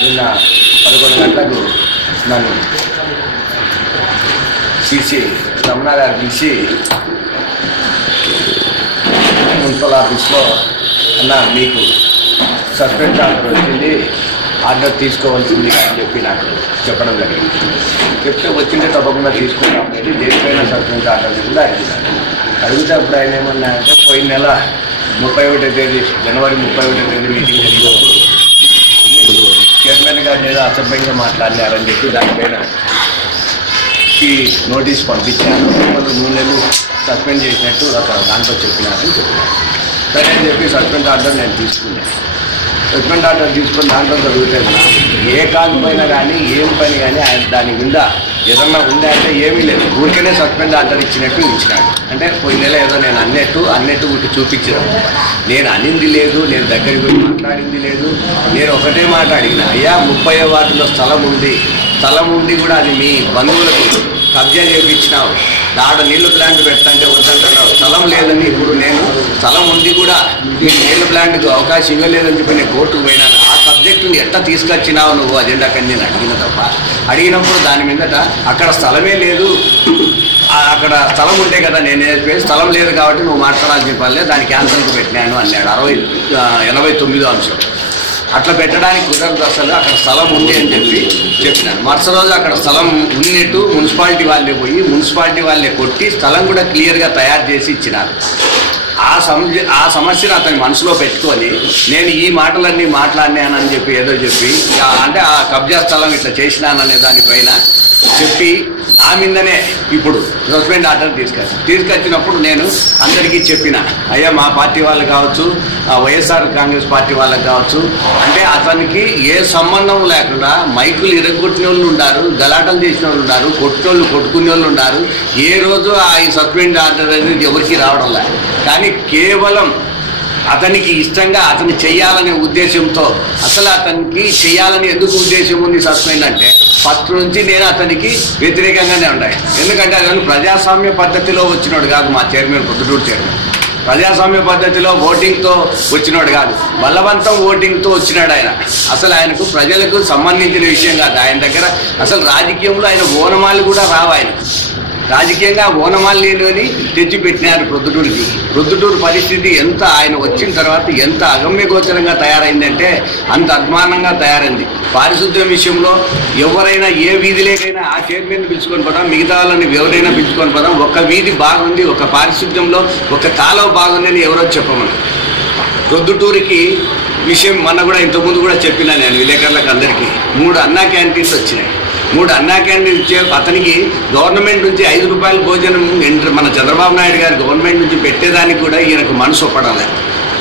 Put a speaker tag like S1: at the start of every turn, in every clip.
S1: నిన్న పదకొండు గంటలకు నన్ను సిసి రమణ గారు పిలిచి మున్సిపల్ ఆఫీస్లో అన్న మీకు సస్పెండ్ ఆర్డర్ వచ్చింది. ఆర్డర్ తీసుకోవాల్సింది అని చెప్పి నాకు చెప్పడం జరిగింది. చెప్తే వచ్చిందే తప్పకుండా తీసుకున్నాం అనేది దేనిపైన సస్పెండ్ ఆర్డర్ కూడా అడిగినాను అడిగితే అప్పుడు ఆయన ఏమన్నాయంటే పోయిన నెల ముప్పై ఒకటో తేదీ జనవరి ముప్పై ఒకటో తేదీ మీటింగ్ జరిగినప్పుడు చైర్మన్ గారు ఏదో అసభ్యంగా మాట్లాడినారని చెప్పి దానిపైన ఈ నోటీస్ పంపించాను వాళ్ళు మూడు నెలలు సస్పెండ్ చేసినట్టు ఒక దాంట్లో చెప్పినారని చెప్పినారు సరే అని చెప్పి సస్పెండ్ ఆర్డర్ నేను తీసుకున్నాను. ట్రీట్మెంట్ ఆర్డర్ తీసుకుని దాంట్లో జరుగుతుంది ఏ కాదు పైన కానీ ఏం పని కానీ ఆయన దాని మీద ఏదన్నా ఉందా అంటే ఏమీ లేదు. ఊరికనే సస్పెండ్ ఆర్డర్ ఇచ్చినట్టు ఇచ్చినాడు. అంటే పోయిన నెల ఏదో నేను అన్నట్టు అన్నట్టు ఊరికి చూపించిన. నేను అనింది లేదు నేను దగ్గరికి పోయి మాట్లాడింది లేదు. నేను ఒకటే మాట అడిగిన అయ్యా ముప్పై వాటిలో స్థలం ఉంది. స్థలం ఉండి కూడా అది మీ బంధువులకు కబ్జా చేయించినావు దాడ నీళ్ళు ప్లాంట్ పెట్టంటే వద్దంటున్నావు స్థలం లేదని ఇప్పుడు నేను స్థలం ఉంది కూడా ఈ నీళ్ళు ప్లాంట్కు అవకాశం ఇవ్వలేదని చెప్పి నేను కోర్టుకు పోయినాను. ఆ సబ్జెక్టుని ఎట్లా తీసుకొచ్చినావు నువ్వు? అజెండా కని నేను అడిగిన తప్ప. అడిగినప్పుడు దాని మీదట అక్కడ స్థలమే లేదు. అక్కడ స్థలం ఉంటే కదా నేను చెప్పేసి స్థలం లేదు కాబట్టి నువ్వు మాట్లాడాలని చెప్పాలి. దాని క్యాన్సల్కి పెట్టినాను అన్నాడు. అరవై ఎనభై తొమ్మిదో అంశం. అట్లా పెట్టడానికి కుదరదు అసలు అక్కడ స్థలం ఉంది అని చెప్పి చెప్పినారు. మరుసటి రోజు అక్కడ స్థలం ఉన్నట్టు మున్సిపాలిటీ వాళ్ళే పోయి మున్సిపాలిటీ వాళ్ళే కొట్టి స్థలం కూడా క్లియర్గా తయారు చేసి ఇచ్చినారు. ఆ సమస్య ఆ సమస్యను అతని మనసులో పెట్టుకొని నేను ఈ మాటలన్నీ మాట్లాడినానని చెప్పి ఏదో చెప్పి అంటే ఆ కబ్జా స్థలం ఇట్లా చేసినాననే దానిపైన చెప్పి నా మీదనే ఇప్పుడు సస్పెండ్ ఆర్డర్ తీసుకొచ్చి తీసుకొచ్చినప్పుడు నేను అందరికీ చెప్పిన అయ్యా మా పార్టీ వాళ్ళు కావచ్చు వైఎస్ఆర్ కాంగ్రెస్ పార్టీ వాళ్ళకి కావచ్చు అంటే అతనికి ఏ సంబంధం లేకుండా మైకులు ఇరగొట్టిన వాళ్ళు ఉన్నారు గలాటలు చేసిన వాళ్ళు ఉన్నారు కొట్టిన వాళ్ళు కొట్టుకునే వాళ్ళు ఉన్నారు. ఏ రోజు ఆ ఈ సస్పెండ్ ఆర్డర్ అనేది ఎవరికి రావడం లేదు. కానీ కేవలం అతనికి ఇష్టంగా అతను చేయాలనే ఉద్దేశంతో అసలు అతనికి చేయాలని ఎందుకు ఉద్దేశం ఉంది సస్పెండ్ అంటే ఫస్ట్ నుంచి నేను అతనికి వ్యతిరేకంగానే ఉన్నాయి ఎందుకంటే అతను ప్రజాస్వామ్య పద్ధతిలో వచ్చినాడు కాదు మా చైర్మన్ పొద్దుటూరు చైర్మన్. ప్రజాస్వామ్య పద్ధతిలో ఓటింగ్తో వచ్చినాడు కాదు. బలవంతం ఓటింగ్తో వచ్చినాడు ఆయన. అసలు ఆయనకు ప్రజలకు సంబంధించిన విషయం కాదు. ఆయన దగ్గర అసలు రాజకీయంలో ఆయన ఓనమాలు కూడా రావు ఆయనకు. రాజకీయంగా ఓనమాలు తెచ్చిపెట్టినారు తెచ్చి ప్రొద్దుటూరుకి ప్రొద్దుటూరు పరిస్థితి ఎంత ఆయన వచ్చిన తర్వాత ఎంత అగమ్యగోచరంగా తయారైందంటే అంత అద్మానంగా తయారైంది. పారిశుద్ధ్యం విషయంలో ఎవరైనా ఏ వీధిలేకైనా ఆ చైర్మన్ పిలుచుకొని పోదాం మిగతా వాళ్ళని ఎవరైనా పిలుచుకొని పోదాం. ఒక వీధి బాగుంది ఒక పారిశుద్ధ్యంలో ఒక కాలువ బాగుందని ఎవరో చెప్పమని. ప్రొద్దుటూరికి విషయం మొన్న కూడా ఇంతకుముందు కూడా చెప్పినా నేను విలేకరులకు అందరికీ. మూడు అన్నా క్యాంటీన్స్ వచ్చినాయి. మూడు అన్నా క్యాంటీన్ ఇచ్చే అతనికి గవర్నమెంట్ నుంచి ఐదు రూపాయల భోజనం ఎంటర్ మన చంద్రబాబు నాయుడు గారు గవర్నమెంట్ నుంచి పెట్టేదానికి కూడా ఈయనకు మనసు ఒప్పడాలి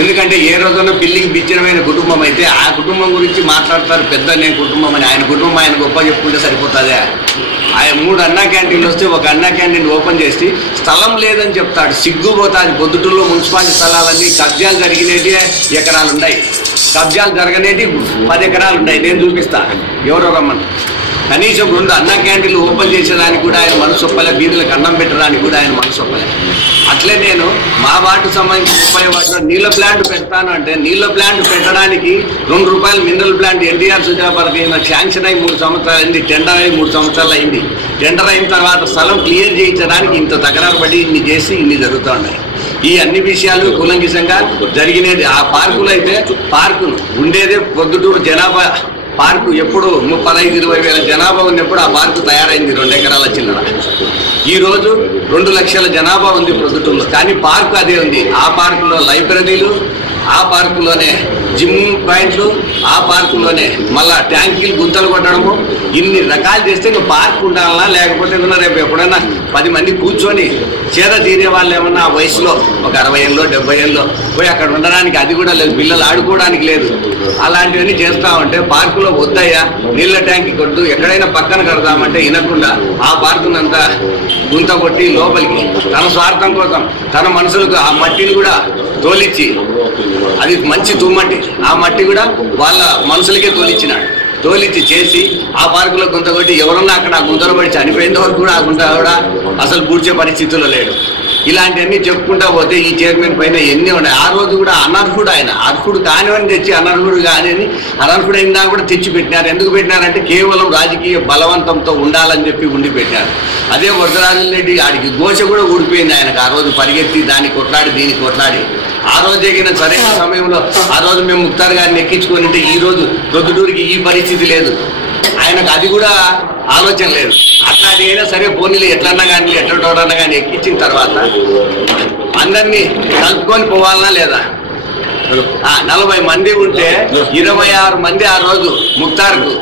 S1: ఎందుకంటే ఏ రోజున పిల్లికి బిచ్చినమైన కుటుంబం అయితే ఆ కుటుంబం గురించి మాట్లాడతారు. పెద్ద నేను కుటుంబం అని ఆయన కుటుంబం ఆయన గొప్ప చెప్పుకుంటే సరిపోతుందా? ఆయన మూడు అన్నా క్యాంటీన్లు వస్తే ఒక అన్నా క్యాంటీన్ ఓపెన్ చేసి స్థలం లేదని చెప్తాడు. సిగ్గుపోతాది పొద్దుటూరులో మున్సిపాలిటీ స్థలాలన్నీ కబ్జాలు జరిగినవి ఎకరాలు ఉన్నాయి కబ్జాలు జరగనేది పది ఎకరాలు ఉన్నాయి నేను చూపిస్తాను ఎవరో రమ్మని. కనీసం రెండు అన్న క్యాంటీన్లు ఓపెన్ చేసేదానికి కూడా ఆయన మనసు ఒప్పలే వీధులకు అన్నం పెట్టడానికి కూడా ఆయన మనసు ఒప్పలే. అట్లే నేను మా వాటికి సంబంధించి ముప్పై వాటిలో నీళ్ళ ప్లాంట్ పెడతాను అంటే నీళ్ళ ప్లాంట్ పెట్టడానికి రెండు రూపాయలు మినరల్ ప్లాంట్ ఎన్టీఆర్ సుజాపరకి శాంక్షన్ అయి మూడు సంవత్సరాలు అయింది టెండర్ అయి మూడు సంవత్సరాలు అయింది. టెండర్ అయిన తర్వాత స్థలం క్లియర్ చేయించడానికి ఇంత తకరారు పడి ఇన్ని చేసి ఇన్ని జరుగుతూ ఉన్నాయి. ఈ అన్ని విషయాలు కులంకిసంగా జరిగినది. ఆ పార్కులో అయితే పార్కులు. ఉండేదే పొద్దుటూరు జనాభా పార్కు ఎప్పుడు పదహైదు ఇరవై వేల జనాభా ఉన్నప్పుడు ఆ పార్కు తయారైంది రెండు ఎకరాల చిల్లర. ఈ రోజు రెండు లక్షల జనాభా ఉంది ప్రొద్దుటూరులో. కానీ పార్కు అదే ఉంది. ఆ పార్కులో లైబ్రరీలు ఆ పార్కులోనే జిమ్ పాయింట్లు ఆ పార్కులోనే మళ్ళా ట్యాంకీలు గుంతలు కొట్టడము. ఇన్ని రకాలు చేస్తే ఇంకా పార్క్ ఉండాలన్నా లేకపోతే రేపు ఎప్పుడైనా పది మంది కూర్చొని చేద తీరే వాళ్ళు ఏమన్నా ఆ వయసులో ఒక అరవై ఏళ్ళు డెబ్బై ఏళ్ళు పోయి అక్కడ ఉండడానికి అది కూడా లేదు. పిల్లలు ఆడుకోవడానికి లేదు. అలాంటివన్నీ చేస్తా ఉంటే పార్కులో వద్దయ్యా నీళ్ళ ట్యాంక్ కొట్టు ఎక్కడైనా పక్కన కడదామంటే వినకుండా ఆ పార్కునంతా గుంత కొట్టి లోపలికి తన స్వార్థం కోసం తన మనసులకు ఆ మట్టిని కూడా తోలిచ్చి అది మంచి తుమ్మట్టి ఆ మట్టి కూడా వాళ్ళ మనుషులకే తోలిచ్చినాడు. తోలిచ్చి చేసి ఆ పార్కులో గుంత కొట్టి ఎవరన్నా అక్కడ ఆ గుంతలో పడి చనిపోయిన వరకు కూడా ఆ గుంత కూడా అసలు పూడ్చే పరిస్థితుల్లో లేడు. ఇలాంటివన్నీ చెప్పుకుంటా పోతే ఈ చైర్మన్ పైన ఎన్ని ఉన్నాయి? ఆ రోజు కూడా అనర్హుడు ఆయన. అర్హుడు కానివని తెచ్చి అనర్హుడు కాని అనర్హుడు అయినా కూడా తెచ్చి పెట్టినారు. ఎందుకు పెట్టినారంటే కేవలం రాజకీయ బలవంతంతో ఉండాలని చెప్పి ఉండి పెట్టారు. అదే వరదరాజు రెడ్డి ఆడికి దోశ కూడా ఊడిపోయింది ఆయనకు. ఆ రోజు పరిగెత్తి దాన్ని కొట్లాడి దీన్ని కొట్లాడి. ఆ రోజు ఎగిన సరైన సమయంలో ఆ రోజు మేము ముక్తార్ గారిని ఎక్కించుకొని ఈ రోజు రొద్దుటూరికి ఈ పరిస్థితి లేదు. ఆయనకు అది కూడా ఆలోచన లేదు. అట్లాంటి అయినా సరే పోనీలు ఎట్లన్నా కానీ ఎట్లటోడన్నా కానీ ఎక్కించిన తర్వాత అందరినీ కలుపుకొని పోవాలనా లేదా? నలభై మంది ఉంటే ఇరవై ఆరు మంది ఆ రోజు ముక్తార్కు.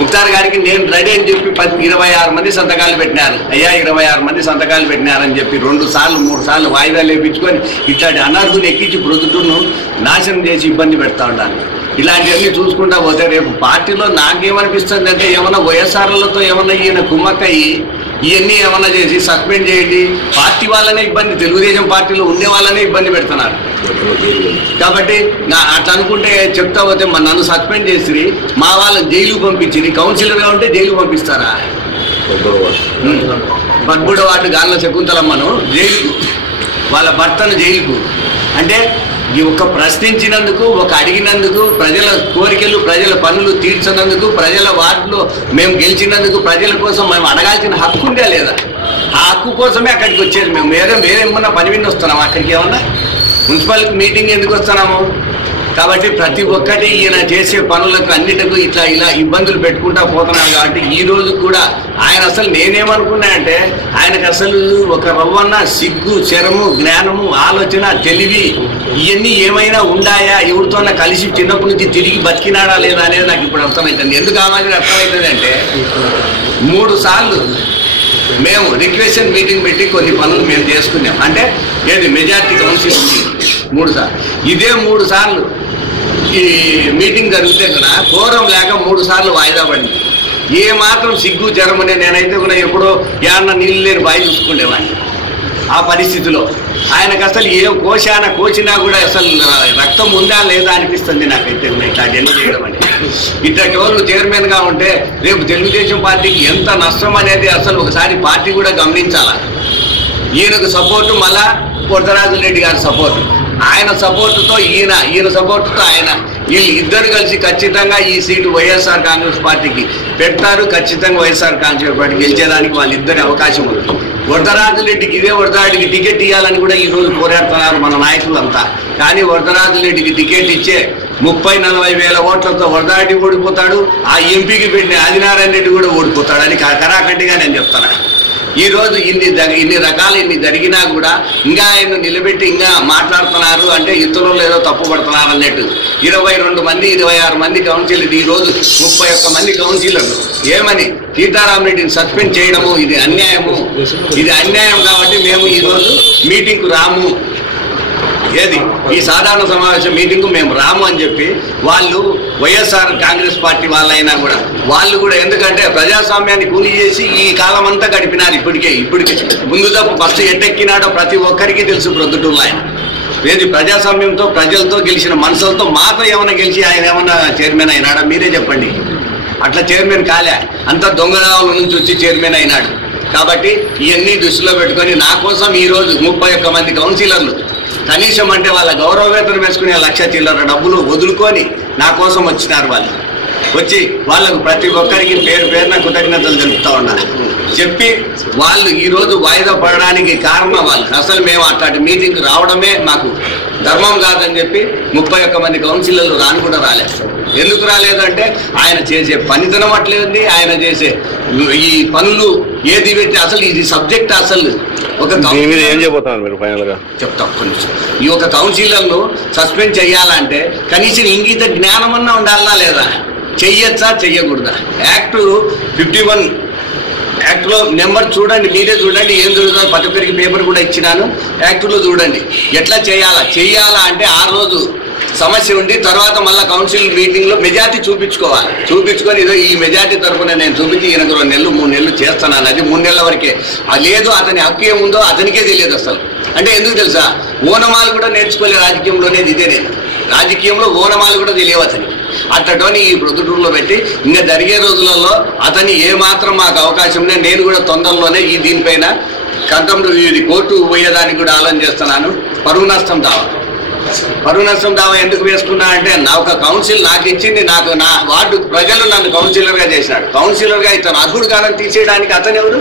S1: ముక్తార్ గారికి నేను రెడీ అని చెప్పి పది ఇరవై ఆరు మంది సంతకాలు పెట్టినారు. అయ్యా ఇరవై ఆరు మంది సంతకాలు పెట్టినారని చెప్పి రెండు సార్లు మూడు సార్లు వాయిదాలు వేయించుకొని ఇట్లాంటి అనర్హుని ఎక్కించి బ్రతుకును నాశనం చేసి ఇబ్బంది పెడతా ఉండాలి. ఇలాంటివన్నీ చూసుకుంటా పోతే రేపు పార్టీలో నాకేమనిపిస్తుంది అంటే ఏమన్నా వైఎస్ఆర్లతో ఏమన్నా ఈయన కుమ్మక్కయ్యి ఇవన్నీ ఏమన్నా చేసి సస్పెండ్ చేయండి. పార్టీ వాళ్ళనే ఇబ్బంది తెలుగుదేశం పార్టీలో ఉండే వాళ్ళనే ఇబ్బంది పెడుతున్నారు. కాబట్టి నా అట్లా అనుకుంటే చెప్తా పోతే మన నన్ను సస్పెండ్ చేసి మా వాళ్ళని జైలు పంపించింది కౌన్సిలర్గా ఉంటే జైలు పంపిస్తారా? పద్మూడో వార్డు గాల్ల శకుంతలమ్మను జైలుకు వాళ్ళ భర్తను జైలుకు. అంటే ఈ ఒక ప్రశ్నించినందుకు ఒక అడిగినందుకు ప్రజల కోరికలు ప్రజల పనులు తీర్చినందుకు ప్రజల వార్డులో మేము గెలిచినందుకు ప్రజల కోసం మేము అడగాల్సిన హక్కు ఉందా లేదా? ఆ హక్కు కోసమే అక్కడికి వచ్చేది మేము. వేరే వేరే ఏమన్నా పని విని వస్తున్నాము? అక్కడికి ఏమన్నా? మున్సిపాలిటీ మీటింగ్ ఎందుకు వస్తున్నాము? కాబట్టి ప్రతి ఒక్కటి ఈయన చేసే పనులకు అన్నిటికూ ఇట్లా ఇలా ఇబ్బందులు పెట్టుకుంటా పోతున్నాడు కాబట్టి ఈ రోజు కూడా ఆయన అసలు నేనేమనుకున్నా అంటే ఆయనకు అసలు ఒక రవ్వన్న సిగ్గు శరము జ్ఞానము ఆలోచన తెలివి ఇవన్నీ ఏమైనా ఉండాయా? ఎవరితోనా కలిసి చిన్నప్పటి నుంచి తిరిగి బతికినాడా లేదా అనేది నాకు ఇప్పుడు అర్థమవుతుంది ఎందుకు కావాలి అర్థమవుతుంది అంటే మూడు సార్లు మేము రిక్వెషన్ మీటింగ్ పెట్టి కొన్ని పనులు మేము చేసుకున్నాం. అంటే ఏది మెజార్టీ కౌన్సిల్ మూడు సార్లు. ఇదే మూడు సార్లు. ఈ మీటింగ్ జరిగితే కూడా కోరం లేక మూడు సార్లు వాయిదా పడింది. ఏ మాత్రం సిగ్గు జరమనే నేనైతే కూడా ఎప్పుడో ఏమన్నా నీళ్ళు లేని బాయి చూసుకునేవాడిని ఆ పరిస్థితిలో ఆయనకు అసలు ఏ కోశాన కోచినా కూడా అసలు రక్తం ఉందా లేదా అనిపిస్తుంది నాకైతే ఇట్లాంటివన్నీ చేయడం అంటే ఇట్లాంటి వాళ్ళు చైర్మన్గా ఉంటే రేపు తెలుగుదేశం పార్టీకి ఎంత నష్టం అనేది అసలు ఒకసారి పార్టీ కూడా గమనించాలా. ఈయనకు సపోర్టు మళ్ళా కొట్టరాజు రెడ్డి గారి సపోర్టు. ఆయన సపోర్టుతో ఈయన ఈయన సపోర్టుతో ఆయన. వీళ్ళు ఇద్దరు కలిసి ఖచ్చితంగా ఈ సీటు వైఎస్ఆర్ కాంగ్రెస్ పార్టీకి పెడతారు. ఖచ్చితంగా వైఎస్ఆర్ కాంగ్రెస్ పార్టీ గెలిచేదానికి వాళ్ళిద్దరి అవకాశం ఉంది. వరదరాజు రెడ్డికి ఇదే వరదరాజుకి టికెట్ ఇవ్వాలని కూడా ఈ రోజు పోరాడుతున్నారు మన నాయకులంతా. కానీ వరదరాజు రెడ్డికి టికెట్ ఇచ్చే ముప్పై నలభై వేల ఓట్లతో వరదరాడి ఓడిపోతాడు. ఆ ఎంపీకి పెట్టిన ఆదినారాయణ రెడ్డి కూడా ఓడిపోతాడు అని కరాకంటిగా నేను చెప్తాను ఈ రోజు ఇన్ని ఇన్ని రకాలు ఇన్ని జరిగినా కూడా ఇంకా ఆయన నిలబెట్టి ఇంకా మాట్లాడుతున్నారు అంటే ఇతరులు ఏదో తప్పు పడుతున్నారు అన్నట్టు. ఇరవై రెండు మంది ఇరవై ఆరు మంది కౌన్సిలర్ ఈ రోజు. ముప్పై ఒక్క మంది కౌన్సిలర్లు. ఏమని? సీతారాం రెడ్డిని సస్పెండ్ చేయడము ఇది అన్యాయము. ఇది అన్యాయం కాబట్టి మేము ఈరోజు మీటింగ్కు మీటింగ్ రాము. ఏది? ఈ సాధారణ సమావేశం మీటింగ్ మేము రాము అని చెప్పి వాళ్ళు వైఎస్ఆర్ కాంగ్రెస్ పార్టీ వాళ్ళైనా కూడా వాళ్ళు కూడా ఎందుకంటే ప్రజాస్వామ్యాన్ని కూలి చేసి ఈ కాలం అంతా గడిపినారు ఇప్పటికే ఇప్పటికే. ముందు తప్ప ఫస్ట్ ఎట్టెక్కినాడో ప్రతి ఒక్కరికి తెలుసు ప్రొద్దుటూళ్ళు ఆయన. ఏది ప్రజాస్వామ్యంతో ప్రజలతో గెలిచిన మనుషులతో మాతో ఏమైనా గెలిచి ఆయన ఏమైనా చైర్మన్ అయినాడా? మీరే చెప్పండి. అట్లా చైర్మన్ కాలే. అంత దొంగదావుల నుంచి వచ్చి చైర్మన్ అయినాడు. కాబట్టి ఇవన్నీ దృష్టిలో పెట్టుకొని నా కోసం ఈ రోజు ముప్పై ఒక్క మంది కౌన్సిలర్లు కనీసం అంటే వాళ్ళ గౌరవ వేతనం వేసుకునే లక్ష చిల్లర డబ్బులు వదులుకొని నా కోసం వచ్చినారు వాళ్ళు. వచ్చి వాళ్ళకు ప్రతి ఒక్కరికి పేరు పేరున కృతజ్ఞతలు తెలుపుతా ఉన్నారు. చెప్పి వాళ్ళు ఈరోజు వాయిదా పడడానికి కారణం వాళ్ళు. అసలు మేము అట్లాంటి మీటింగ్ రావడమే మాకు ధర్మం కాదని చెప్పి ముప్పై ఒక్క మంది కౌన్సిలర్లు రాను కూడా రాలేదు ఎందుకు రాలేదంటే ఆయన చేసే పనితనం అట్లేదు ఆయన చేసే ఈ పనులు ఏది పెట్టి అసలు ఇది సబ్జెక్ట్ అసలు ఒక
S2: ఏం చేయబోతున్నారు మీరు ఫైనల్గా
S1: చెప్తా ఈ యొక్క కౌన్సిలర్ను సస్పెండ్ చేయాలంటే కనీసం ఇంగిత జ్ఞానమన్నా ఉండాలా లేదా? చెయ్యొచ్చా చెయ్యకూడదా? యాక్ట్ ఫిఫ్టీ వన్ యాక్ట్లో నెంబర్ చూడండి మీరే చూడండి ఏం జరుగుతుందో ప్రతి ఒక్కరికి పేపర్ కూడా ఇచ్చినాను. యాక్ట్లో చూడండి. ఎట్లా చేయాలా? చేయాలా అంటే ఆ రోజు సమస్య ఉండి తర్వాత మళ్ళీ కౌన్సిల్ మీటింగ్లో మెజార్టీ చూపించుకోవాలి. చూపించుకొని ఇదో ఈ మెజార్టీ తరఫున నేను చూపించి ఈయనకు రెండు నెలలు మూడు నెలలు చేస్తున్నాను అది మూడు నెలల వరకే. అది లేదు అతని హక్కు ఏముందో అతనికే తెలియదు అసలు. అంటే ఎందుకు తెలుసా? ఓనమాలు కూడా నేర్చుకోలే రాజకీయంలోనే ఇదే నేను. రాజకీయంలో ఓనమాలు కూడా తెలియవు అతనికి. అట్టటోని ఈ ప్రొద్దుటూరులో పెట్టి ఇంకా జరిగే రోజులలో అతని ఏమాత్రం మాకు అవకాశం నేను కూడా తొందరలోనే ఈ దీనిపైన కంటంలో ఇది కోర్టు పోయేదానికి కూడా ఆలోచన చేస్తున్నాను. పరువు నష్టం దావా పరువు నష్టం దావా ఎందుకు వేసుకున్నా అంటే నా ఒక కౌన్సిల్ నాకు ఇచ్చింది నాకు నా వార్డు ప్రజలు నన్ను కౌన్సిలర్గా చేసినాడు కౌన్సిలర్గా ఇతను అర్హుడు కాలం తీసేయడానికి అతను ఎవరు?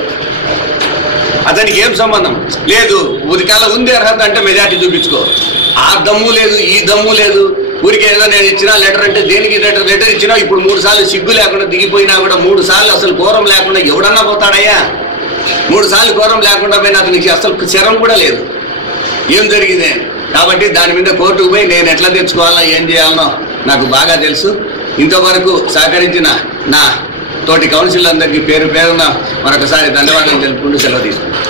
S1: అతనికి ఏం సంబంధం? లేదు ఉదికాల ఉంది అర్హత అంటే మెజార్టీ చూపించుకో. ఆ దమ్ము లేదు ఈ దమ్ము లేదు. ఊరికి ఏదో నేను ఇచ్చిన లెటర్ అంటే దేనికి లెటర్ లెటర్ ఇచ్చినా ఇప్పుడు మూడు సార్లు సిగ్గు లేకుండా దిగిపోయినా కూడా మూడు సార్లు అసలు ఘోరం లేకుండా ఎవడన్నా పోతాడయ్యా? మూడు సార్లు ఘోరం లేకుండా పోయినా అతనికి అసలు శరం కూడా లేదు. ఏం జరిగింది? కాబట్టి దాని మీద కోర్టుకు పోయి నేను ఎట్లా తెచ్చుకోవాలో ఏం చేయాలనో నాకు బాగా తెలుసు. ఇంతవరకు సహకరించిన నా తోటి కౌన్సిల్ అందరికీ పేరు పేరున మరొకసారి ధన్యవాదాలు తెలుపుకుంటూ సెలవు తీసుకుంటాను